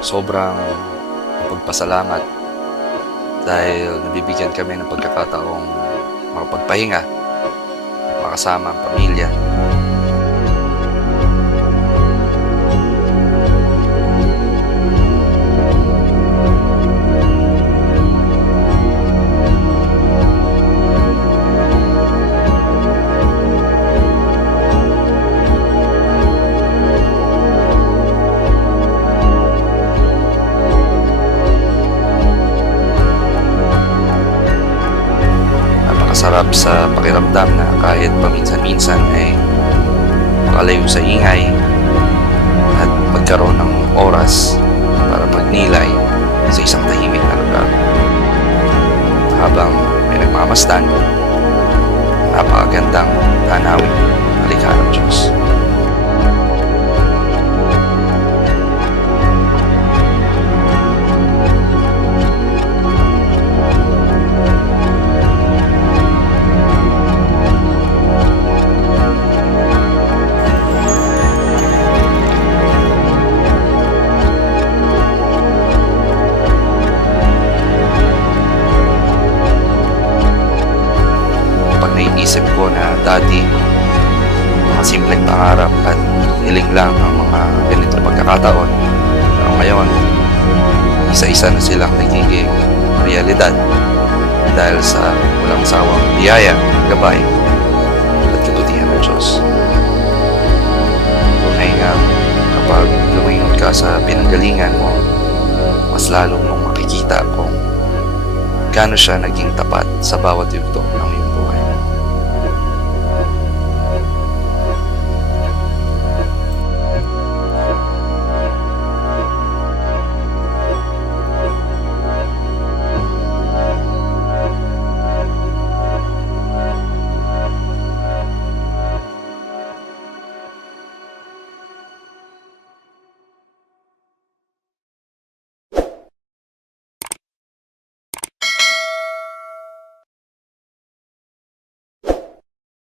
sobrang pagpasalamat dahil nabibigyan kami ng pagkakataong makapagpahinga, makasama ang pamilya. Napakasarap sa pakiramdam na kahit paminsan-minsan ay makalayo sa ingay at magkaroon ng oras para magnilay sa isang tahimik na lugar. Habang may nagmamasdan, napakagandang tanawin na likha ng Diyos. Pag naiisip ko na dati, mga simpleng pangarap at hiling lang ang mga ganitong pagkakataon. Pero ngayon, isa-isa na silang nagiging realidad dahil sa walang sawang biyaya, gabay at kabutihan ng Diyos. Tunay nga, kapag lumingon ka sa pinanggalingan mo, mas lalo mong makikita kung gaano siya naging tapat sa bawat yugto ng